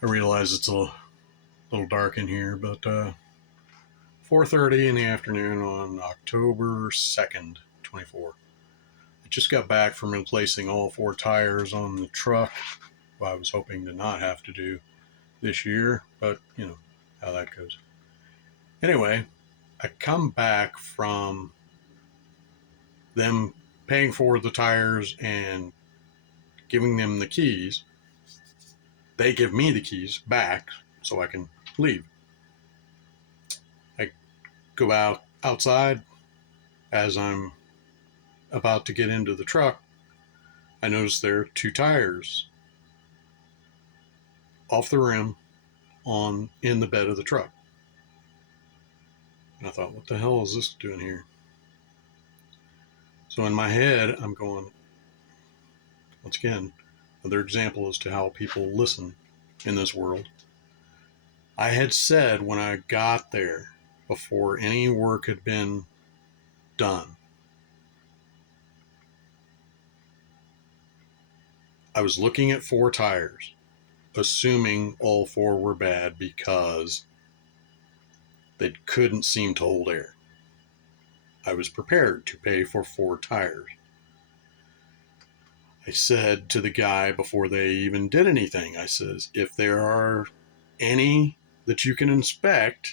I realize it's a little dark in here, but 4:30 in the afternoon on October 2nd, 24. I just got back from replacing all four tires on the truck. Well, I was hoping to not have to do this year, but you know how that goes. Anyway, I come back from them paying for the tires and giving them the keys. They give me the keys back so I can leave. I go outside. As I'm about to get into the truck, I notice there are two tires off the rim on in the bed of the truck. And I thought, what the hell is this doing here? So in my head, I'm going, once again, another example as to how people listen in this world. I had said when I got there, before any work had been done, I was looking at four tires, assuming all four were bad because they couldn't seem to hold air. I was prepared to pay for four tires. I said to the guy before they even did anything, I says, if there are any that you can inspect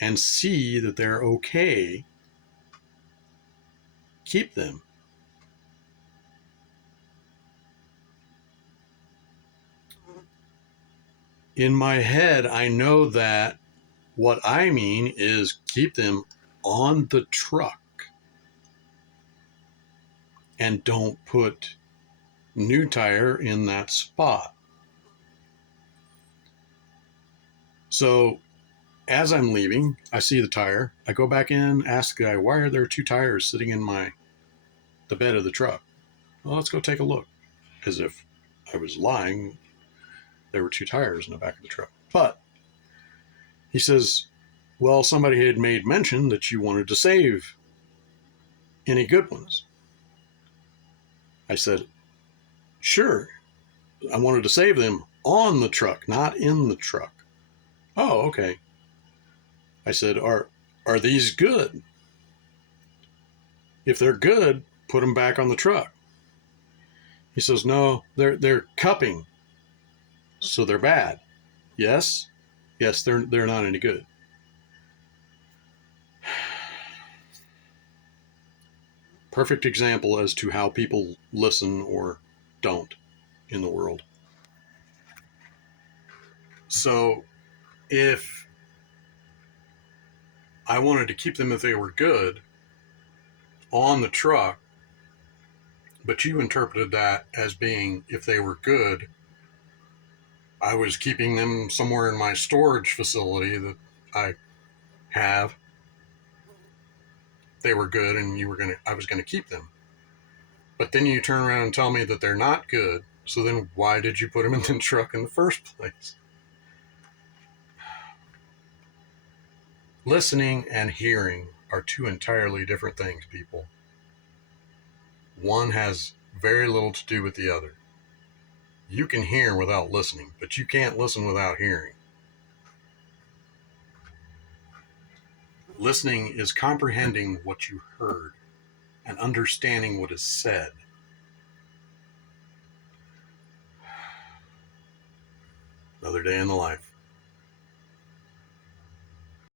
and see that they're okay, keep them. In my head, I know that what I mean is keep them on the truck and don't put new tire in that spot. So as I'm leaving, I see the tire. I go back in, ask the guy, why are there two tires sitting in the bed of the truck? Well, let's go take a look. As if I was lying, there were two tires in the back of the truck. But he says, well, somebody had made mention that you wanted to save any good ones. I said, sure. I wanted to save them on the truck, not in the truck. Oh, okay. I said, are these good? If they're good, put them back on the truck. He says, no, they're cupping, so they're bad. Yes, they're not any good. Perfect example as to how people listen or don't in the world. So if I wanted to keep them if they were good on the truck, but you interpreted that as being if they were good, I was keeping them somewhere in my storage facility that I have. They were good and I was gonna keep them. But then you turn around and tell me that they're not good. So then why did you put them in the truck in the first place? Listening and hearing are two entirely different things, people. One has very little to do with the other. You can hear without listening, but you can't listen without hearing. Listening is comprehending what you heard and understanding what is said. Another day in the life.